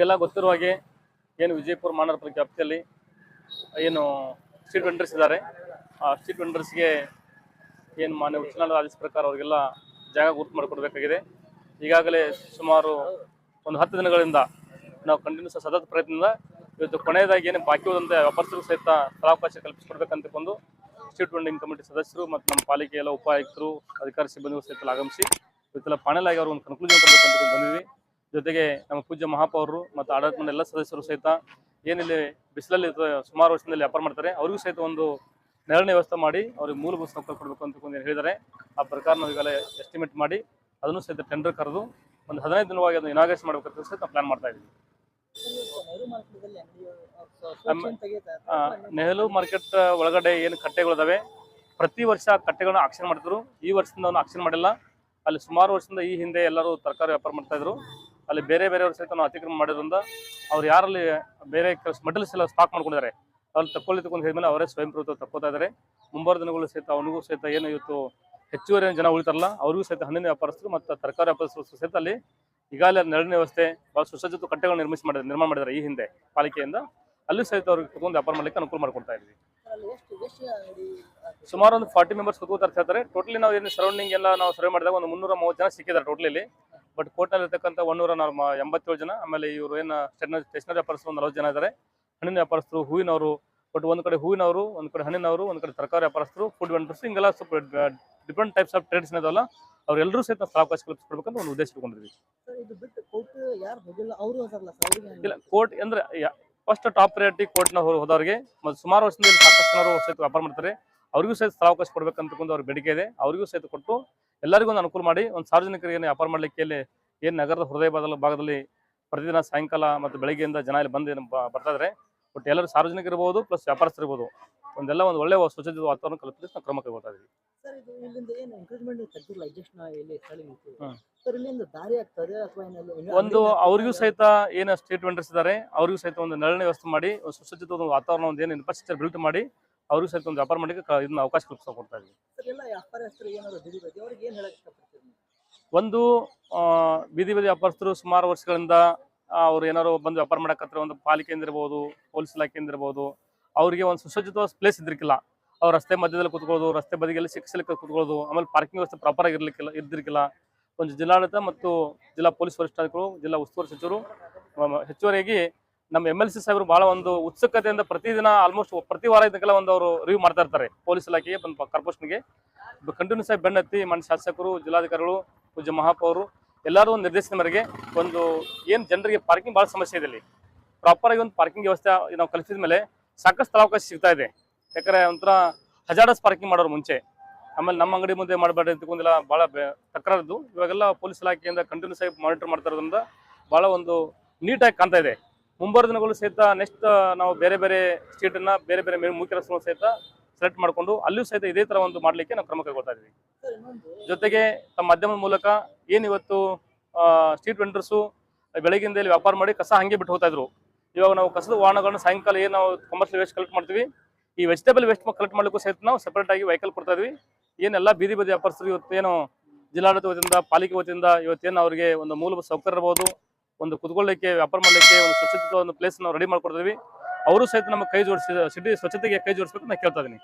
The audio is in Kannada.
ನಿಮಗೆಲ್ಲ ಗೊತ್ತಿರುವ ಹಾಗೆ ಏನು ವಿಜಯಪುರ ಮಹಾನಗರ ವ್ಯಾಪ್ತಿಯಲ್ಲಿ ಏನು ಸ್ಟ್ರೀಟ್ ವೆಂಡರ್ಸ್ ಇದ್ದಾರೆ, ಆ ಸ್ಟ್ರೀಟ್ ವೆಂಡರ್ಸ್ಗೆ ಏನು ಮಾನ್ಯ ಉಚ್ಚ ನ್ಯಾಯಾಲಯದ ಆದೇಶ ಪ್ರಕಾರ ಅವರಿಗೆಲ್ಲ ಜಾಗ ಗುರುತು ಮಾಡಿಕೊಡ್ಬೇಕಾಗಿದೆ. ಈಗಾಗಲೇ ಸುಮಾರು ಒಂದು 10 ದಿನಗಳಿಂದ ನಾವು ಕಂಟಿನ್ಯೂಸ್ ಸತತ ಪ್ರಯತ್ನದಿಂದ ಇವತ್ತು ಕೊನೆಯದಾಗಿ ಏನು ಬಾಕಿ ಹೋದಂತೆ ವ್ಯಾಪಾರಸ್ಥರು ಸಹಿತ ಸ್ಥಳಾವಕಾಶ ಕಲ್ಪಿಸಿಕೊಡ್ಬೇಕಂತಕೊಂಡು ಸ್ಟ್ರೀಟ್ ವೆಂಡಿಂಗ್ ಕಮಿಟಿ ಸದಸ್ಯರು ಮತ್ತು ನಮ್ಮ ಪಾಲಿಕೆಯ ಉಪಾಯುಕ್ತರು, ಅಧಿಕಾರಿ ಸಿಬ್ಬಂದಿಗಳು ಸಹಿತ ಆಗಮಿಸಿ ಇವತ್ತೆಲ್ಲ ಪಾನೆಲ್ ಆಗಿ ಅವರು ಒಂದು ಕನ್ಕ್ಲೂಷನ್ ಕೊಡಬೇಕಂತ ಬಂದಿದ್ವಿ. ಜೊತೆಗೆ ನಮ್ಮ ಪೂಜ್ಯ ಮಹಾಪೌರರು ಮತ್ತು ಆಡಳಿತ ಮಂಡಳಿ ಎಲ್ಲ ಸದಸ್ಯರು ಸಹಿತ ಏನಿಲ್ಲಿ ಬಿಸಿಲಲ್ಲಿ ಸುಮಾರು ವರ್ಷದಲ್ಲಿ ವ್ಯಾಪಾರ ಮಾಡ್ತಾರೆ, ಅವರಿಗೂ ಸಹಿತ ಒಂದು ನೆರಳಿನ ವ್ಯವಸ್ಥೆ ಮಾಡಿ ಅವ್ರಿಗೆ ಮೂಲಭೂತ ಸೌಕರ್ಯ ಕೊಡಬೇಕು ಅಂತ ಹೇಳಿದ್ದಾರೆ. ಆ ಪ್ರಕಾರ ನಾವು ಈಗಲೇ ಎಸ್ಟಿಮೇಟ್ ಮಾಡಿ ಅದನ್ನು ಸಹಿತ ಟೆಂಡರ್ ಕರೆದು ಒಂದು 15 ದಿನವಾಗಿ ಅದನ್ನು ಇನಾಗ್ರೇಷನ್ ಮಾಡಬೇಕಂತ ಸಹಿತ ಪ್ಲಾನ್ ಮಾಡ್ತಾ ಇದ್ದೀವಿ. ನೆಹರು ಮಾರ್ಕೆಟ್ ಒಳಗಡೆ ಏನು ಕಟ್ಟೆಗಳಿದಾವೆ, ಪ್ರತಿ ವರ್ಷ ಕಟ್ಟೆಗಳನ್ನ ಆಕ್ಷನ್ ಮಾಡ್ತಿದ್ರು. ಈ ವರ್ಷದಿಂದ ಅವನು ಆಕ್ಷನ್ ಮಾಡಿಲ್ಲ. ಅಲ್ಲಿ ಸುಮಾರು ವರ್ಷದಿಂದ ಈ ಹಿಂದೆ ಎಲ್ಲರೂ ತರಕಾರಿ ವ್ಯಾಪಾರ ಮಾಡ್ತಾ ಇದ್ರು. ಅಲ್ಲಿ ಬೇರೆ ಬೇರೆಯವರು ಸಹಿತ ನಾವು ಅತಿಕ್ರಮಣ ಮಾಡಿದ್ರಿಂದ ಅವ್ರು ಯಾರಲ್ಲಿ ಬೇರೆ ಮೆಟಲ್ಸ್ ಎಲ್ಲ ಸ್ಟಾಕ್ ಮಾಡ್ಕೊಂಡಿದ್ದಾರೆ ಅಲ್ಲಿ ತಕ್ಕೊಂಡು ಹೇಳಿದ್ಮೇಲೆ ಅವರೇ ಸ್ವಯಂ ಪ್ರೇರಿತ ತಕ್ಕೋತಾ ಇದ್ದಾರೆ. ಮುಂಬರುವ ದಿನಗಳು ಸಹಿತ ಅವನಿಗೂ ಸಹಿತ ಏನು ಇವತ್ತು ಹೆಚ್ಚುವರಿ ಜನ ಉಳಿತಾರಲ್ಲ ಅವ್ರಿಗೂ ಸಹಿತ ಹಣ್ಣಿನ ವ್ಯಾಪಾರಸ್ಥರು ಮತ್ತು ತರಕಾರಿ ವ್ಯಾಪಾರಸ್ಥರು ಸಹಿತ ಅಲ್ಲಿ ಈಗಾಗಲೇ ನೆರಳಿನ ವ್ಯವಸ್ಥೆ ಭಾಳ ಸುಸಜ್ಜಿತ ಕಟ್ಟೆಗಳು ನಿರ್ಮಾಣ ಮಾಡಿದ್ದಾರೆ ಈ ಹಿಂದೆ ಪಾಲಿಕೆಯಿಂದ. ಅಲ್ಲೂ ಸಹಿತ ಅವ್ರಿಗೆ ಕುತ್ಕೊಂಡು ವ್ಯಾಪಾರ ಮಾಡಲಿಕ್ಕೆ ಅನುಕೂಲ ಮಾಡ್ಕೊಡ್ತಾ ಇದ್ವಿ. ಸುಮಾರು ಒಂದು 40 ಮೆಂಬರ್ಸ್ ಕುತ್ಕೋತಾರೆ ಹೇಳ್ತಾರೆ. ಟೋಟಲಿ ನಾವು ಏನು ಸರೌಂಡಿಂಗ್ ಎಲ್ಲ ನಾವು ಸರ್ವೆ ಮಾಡಿದಾಗ ಒಂದು 330 ಜನ ಸಿಕ್ಕಿದ್ದಾರೆ ಟೋಟಲಿ. ಬಟ್ ಕೋರ್ಟ್ನಲ್ಲಿ ಇರ್ತಕ್ಕಂಥ 187 ಜನ, ಆಮೇಲೆ ಇವರು ಏನು ಸ್ಟೇಷನರಿ ವ್ಯಾಪಾರಸ್ಥರು 40 ಜನ ಇದ್ದಾರೆ, ಹಣ್ಣಿನ ವ್ಯಾಪಾರಸ್ಥರು, ಹೂವಿನವರು, ಬಟ್ ಒಂದು ಕಡೆ ಹೂವಿನವರು, ಒಂದು ಕಡೆ ಹಣ್ಣಿನವರು, ಒಂದು ಕಡೆ ತರಕಾರಿ ವ್ಯಾಪಾರಸ್ಥರು, ಫುಡ್ ವೆಂಡರ್ಸ್, ಹಿಂಗೆಲ್ಲ ಸ್ವಲ್ಪ ಡಿಫ್ರೆಂಟ್ ಟೈಪ್ಸ್ ಆಫ್ ಟ್ರೇಡ್ಸ್ ಇದಾವಲ್ಲ ಅವ್ರೆಲ್ಲರೂ ಸಹಿತ ಸ್ಥಳಾವಕಾಶ ಕಲ್ಪಿಸ್ಕೊಡ್ಬೇಕಂತ ಒಂದು ಉದ್ದೇಶ ಇಟ್ಕೊಂಡಿದ್ವಿ. ಇಲ್ಲ, ಕೋರ್ಟ್ ಅಂದ್ರೆ ಫಸ್ಟ್ ಟಾಪ್ ಪ್ರಯಾರಿಟಿ ಕೋರ್ಟ್ನ ಹೋದವ್ರಿಗೆ ಮತ್ತು ಸುಮಾರು ವರ್ಷದಿಂದ ಸಾಕಷ್ಟು ಜನರು ಸಹಿತ ವ್ಯಾಪಾರ ಮಾಡ್ತಾರೆ, ಅವ್ರಿಗೂ ಸಹಿತ ಸ್ಥಳಾವಕಾಶ ಕೊಡ್ಬೇಕಂತಕೊಂಡು ಅವ್ರ ಬೇಡಿಕೆ ಇದೆ. ಅವರಿಗೂ ಸಹಿತ ಕೊಟ್ಟು ಎಲ್ಲರಿಗೂ ಒಂದು ಅನುಕೂಲ ಮಾಡಿ ಒಂದು ಸಾರ್ವಜನಿಕರಿಗೆ ವ್ಯಾಪಾರ ಮಾಡಲಿಕ್ಕೆ ಏನು ನಗರದ ಹೃದಯ ಭಾಗದಲ್ಲಿ ಪ್ರತಿದಿನ ಸಾಯಂಕಾಲ ಮತ್ತು ಬೆಳಗ್ಗೆಯಿಂದ ಜನ ಇಲ್ಲಿ ಬಂದು ಬರ್ತಾ ಇದ್ದಾರೆ. ಬಟ್ ಎಲ್ಲರೂ ಸಾರ್ವಜನಿಕರಿರ್ಬೋದು ಪ್ಲಸ್ ವ್ಯಾಪಾರಸ್ಥರಿರ್ಬೋದು ಒಂದು ಒಳ್ಳೆ ಸ್ವಚ್ಛತೆ ವಾತಾವರಣ ಕಲ್ಪಿಸಿ ನಾವು ಕ್ರಮ ಕೈಗೊಳ್ತಾ ಇದ್ದೀವಿ. ಒಂದು ಅವ್ರಿಗೂ ಸಹಿತ ಏನು ಸ್ಟ್ರೀಟ್ ವೆಂಡರ್ಸ್ ಇದ್ದಾರೆ ಅವ್ರಿಗೂ ಸಹಿತ ಒಂದು ನೆರಳಿನ ವ್ಯವಸ್ಥೆ ಮಾಡಿ ಒಂದು ಸುಸಜ್ಜಿತ ಒಂದು ವಾತಾವರಣ ಒಂದು ಏನು ಇನ್ಫ್ರಾಸ್ಟ್ರಕ್ಚರ್ ಬಿಲ್ಟ್ ಮಾಡಿ ಅವ್ರಿಗೂ ಸಹಿತ ಒಂದು ವ್ಯಾಪಾರ ಮಾಡಲಿಕ್ಕೆ ಇದನ್ನ ಅವಕಾಶ ಕಲ್ಪಿಸ್ಕೊಡ್ತಾ ಇದ್ದೀವಿ. ಒಂದು ಬೀದಿ ವ್ಯಾಪಾರಸ್ಥರು ಸುಮಾರು ವರ್ಷಗಳಿಂದ ಅವ್ರು ಏನಾರು ಬಂದು ವ್ಯಾಪಾರ ಮಾಡಕತ್ರ ಒಂದು ಪಾಲಿಕೆಯಿಂದ ಇರ್ಬೋದು, ಪೊಲೀಸ್ ಇಲಾಖೆಯಿಂದ ಇರ್ಬೋದು, ಅವರಿಗೆ ಒಂದು ಸುಸಜ್ಜಿತವಾದ ಪ್ಲೇಸ್ ಇದ್ದಿರ್ಕಿಲ್ಲ. ಅವ್ರು ರಸ್ತೆ ಮಧ್ಯದಲ್ಲಿ ಕುತ್ಕೊಳ್ಳೋದು, ರಸ್ತೆ ಬದಿಗೆಲ್ಲಿ ಶಿಕ್ಷಲಿಕ್ಕೆ ಕುತ್ಕೊಳ್ಳೋದು, ಆಮೇಲೆ ಪಾರ್ಕಿಂಗ್ ವ್ಯವಸ್ಥೆ ಪ್ರಾಪರ್ ಆಗಿ ಇದ್ದಿರ್ಕಿಲ್ಲ. ಒಂದು ಜಿಲ್ಲಾಡಳಿತ ಮತ್ತು ಜಿಲ್ಲಾ ಪೊಲೀಸ್ ವರಿಷ್ಠಾಧಿಕಾರಿಗಳು, ಜಿಲ್ಲಾ ಉಸ್ತುವಾರಿ ಸಚಿವರು, ಹೆಚ್ಚುವರಿಯಾಗಿ ನಮ್ಮ MLC ಸಾಹೇಬರು ಬಹಳ ಒಂದು ಉತ್ಸುಕತೆಯಿಂದ ಪ್ರತಿದಿನ ಆಲ್ಮೋಸ್ಟ್ ಪ್ರತಿ ವಾರ ಇದಕ್ಕೆಲ್ಲ ಒಂದು ಅವರು ರಿವ್ಯೂ ಮಾಡ್ತಾ ಇರ್ತಾರೆ. ಪೊಲೀಸ್ ಇಲಾಖೆಗೆ ಬಂದು ಕಾರ್ಪೊರೇಷನ್ಗೆ ಕಂಟಿನ್ಯೂಸ್ ಆಗಿ ಬೆನ್ನತ್ತಿ ಮಾನ್ಯ ಶಾಸಕರು, ಜಿಲ್ಲಾಧಿಕಾರಿಗಳು, ಪೂಜ್ಯ ಮಹಾಪೌರರು ಎಲ್ಲರೂ ಒಂದು ನಿರ್ದೇಶನ ಮೇರೆಗೆ ಒಂದು ಏನು ಜನರಿಗೆ ಪಾರ್ಕಿಂಗ್ ಭಾಳ ಸಮಸ್ಯೆ ಇದೆ, ಇಲ್ಲಿ ಪ್ರಾಪರ್ ಆಗಿ ಒಂದು ಪಾರ್ಕಿಂಗ್ ವ್ಯವಸ್ಥೆ ನಾವು ಕಲ್ಪಿಸಿದ ಮೇಲೆ ಸಾಕಷ್ಟು ಸ್ಥಳಾವಕಾಶ ಸಿಗ್ತಾ ಇದೆ. ಯಾಕಂದ್ರೆ ಒಂಥರ ಹಜಾರ್ಡಸ್ ಪಾರ್ಕಿಂಗ್ ಮಾಡೋರು ಮುಂಚೆ, ಆಮೇಲೆ ನಮ್ಮ ಅಂಗಡಿ ಮುಂದೆ ಮಾಡಬೇಡಿ ಅಂತಕೊಂಡೆಲ್ಲ ಭಾಳ ತಕರಾರದ್ದು. ಇವಾಗೆಲ್ಲ ಪೊಲೀಸ್ ಇಲಾಖೆಯಿಂದ ಕಂಟಿನ್ಯೂಸ್ ಆಗಿ ಮಾನಿಟರ್ ಮಾಡ್ತಾ ಇರೋದ್ರಿಂದ ಭಾಳ ಒಂದು ನೀಟಾಗಿ ಕಾಣ್ತಾ ಇದೆ. ಮುಂಬರುವ ದಿನಗಳು ಸಹಿತ ನೆಕ್ಸ್ಟ್ ನಾವು ಬೇರೆ ಬೇರೆ ಸ್ಟೇಟನ್ನ ಬೇರೆ ಬೇರೆ ಮುಖ್ಯ ರಸ್ತೆಗಳು ಸಹಿತ ಸೆಲೆಕ್ಟ್ ಮಾಡಿಕೊಂಡು ಅಲ್ಲಿಯೂ ಸಹಿತ ಇದೇ ಥರ ಒಂದು ಮಾಡಲಿಕ್ಕೆ ನಾವು ಕ್ರಮ ಕೈಗೊಳ್ತಾ ಇದ್ದೀವಿ. ಜೊತೆಗೆ ತಮ್ಮ ಮಾಧ್ಯಮದ ಮೂಲಕ ಏನಿವತ್ತು ಸ್ಟ್ರೀಟ್ ವೆಂಡರ್ಸು ಬೆಳಗಿಂದ ಇಲ್ಲಿ ವ್ಯಾಪಾರ ಮಾಡಿ ಕಸ ಹಂಗೆ ಬಿಟ್ಟು ಹೋಗ್ತಾ ಇದ್ರು. ಇವಾಗ ನಾವು ಕಸದ ವಾಹನಗಳನ್ನ ಸಾಯಂಕಾಲ ಏನು ನಾವು ಕಮರ್ಷಿಯಲ್ ವೇಸ್ಟ್ ಕಲೆಕ್ಟ್ ಮಾಡ್ತೀವಿ, ಈ ವೆಜಿಟೇಬಲ್ ವೇಸ್ಟ್ ಕಲೆಕ್ಟ್ ಮಾಡಲಿಕ್ಕೂ ಸಹಿತ ನಾವು ಸೆಪರೇಟ್ ಆಗಿ ವೆಹಿಕಲ್ ಕೊಡ್ತಾ ಇದ್ವಿ. ಏನೆಲ್ಲ ಬೀದಿ ವ್ಯಾಪಾರಸ್ಥರು ಇವತ್ತೇನು ಜಿಲ್ಲಾಡಳಿತ ವತಿಯಿಂದ, ಪಾಲಿಕೆ ವತಿಯಿಂದ ಇವತ್ತೇನು ಅವರಿಗೆ ಒಂದು ಮೂಲಭೂತ ಸೌಕರ್ಯ ಇರ್ಬೋದು, ಒಂದು ಕುತ್ಕೊಳ್ಳಿಕ್ಕೆ, ವ್ಯಾಪಾರ ಮಾಡಲಿಕ್ಕೆ ಒಂದು ಸ್ವಚ್ಛತೆ ಒಂದು ಪ್ಲೇಸ್ ನಾವು ರೆಡಿ ಮಾಡ್ಕೊಡ್ತೀವಿ. ಅವರು ಸಹಿತ ನಮ್ಮ ಕೈ ಜೋಡಿಸಿ ಸಿಟಿ ಸ್ವಚ್ಛತೆಗೆ ಕೈ ಜೋಡಿಸ್ಬೇಕು ನಾನು ಕೇಳ್ತಾ ಇದ್ದೀನಿ.